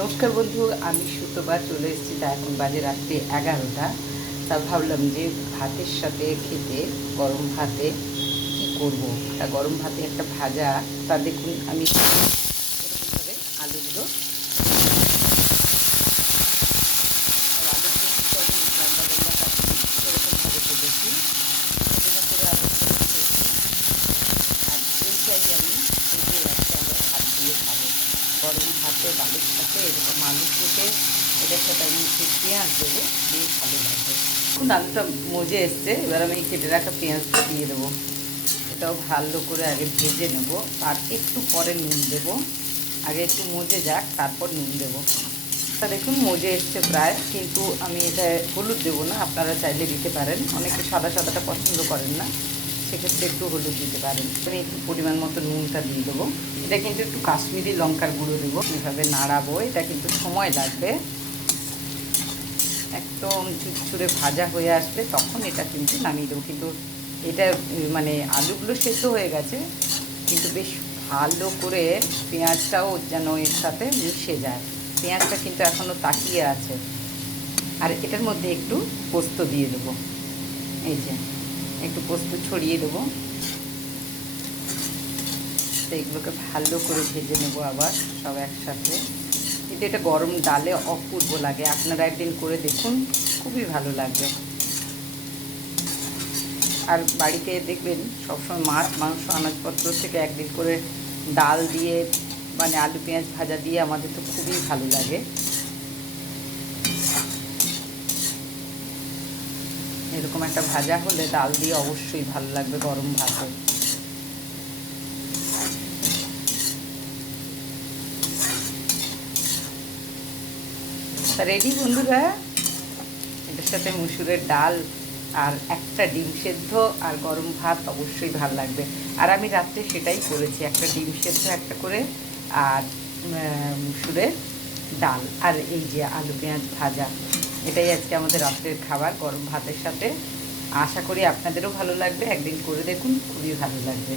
নমস্কার বন্ধু, আমি সুতোবা চলে এসেছি তা এখন বাজে রাত্রি এগারোটা। তা ভাবলাম যে ভাতের সাথে খেতে, গরম ভাতে কি করব? তা গরম ভাতে একটা ভাজা, তা দেখুন আমি আলুগুলো আর আলুগুলো কিন্তু আমি লম্বা লম্বা কাটি এরকমভাবে কেটেছি এরকম করে আলু কেটেছি আর এইটাই আমি ভেজে রাখতে আমরা ভাত দিয়ে খাব গরম ভাতে বালির সাথে এরকম আলু কেটে এটার সাথে আমি একটু পেঁয়াজ দেবো, দিয়ে ভালো লাগবে। এখন আলুটা মজে এসছে। এবার আমি কেটে রাখা পেঁয়াজটা দিয়ে দেবো। এটাও ভালো করে আগে ভেজে নেব, আর একটু পরে নুন দেবো। আগে একটু মজে যাক, তারপর নুন দেবো। তা দেখুন, মজে এসছে প্রায়, কিন্তু আমি এটা হলুদ দেবো না, আপনারা চাইলে দিতে পারেন। অনেকে সাদা সাদাটা পছন্দ করেন না। সেক্ষেত্রে একটু হলুদ দিতে পারেন। আমি একটু পরিমাণ মতো নুনটা দিয়ে দেবো। এটা কিন্তু একটু কাশ্মীরি লঙ্কার গুঁড়ো দেবো। কীভাবে নাড়াবো। এটা কিন্তু সময় লাগবে। একদম ঝুরঝুরে ভাজা হয়ে আসবে, তখন এটা কিন্তু নামিয়ে দেবো। কিন্তু এটা মানে আলুগুলো সেদ্ধ হয়ে গেছে, কিন্তু বেশ ভালো করে পেঁয়াজটাও যেন এর সাথে মিশে যায়। পেঁয়াজটা কিন্তু এখনও তাকিয়ে আছে। আর এটার মধ্যে একটু পোস্ত দিয়ে দেবো। এই যে। একটু পোস্ত ছড়িয়ে দেবো। তো এগুলোকে ভালো করে ভেজে নেব আবার সব একসাথে। কিন্তু এটা গরম ডালে অপূর্ব লাগে, আপনারা একদিন করে দেখুন, খুবই ভালো লাগবে। আর বাড়িতে দেখবেন, সবসময় মাছ, মাংস আনাজপত্র থেকে একদিন করে ডাল দিয়ে মানে আলু, পেঁয়াজ ভাজা দিয়ে আমাদের তো খুবই ভালো লাগে। এরকম একটা ভাজা হলে ডাল দিয়ে অবশ্যই ভালো লাগবে গরম ভাতে। রেডি বন্ধুরা? এটার সাথে মুসুরের ডাল আর একটা ডিম সেদ্ধ আর গরম ভাত অবশ্যই ভালো লাগবে। আর আমি রাত্রে সেটাই করেছি, একটা ডিম সেদ্ধ একটা করে আর মুসুরের ডাল। আর এই যে আলু পেঁয়াজ ভাজা। এটাই আজকে আমাদের রাত্রের খাবার, গরম ভাতের সাথে। আশা করি আপনাদেরও ভালো লাগবে। একদিন করে দেখুন, খুবই ভালো লাগবে।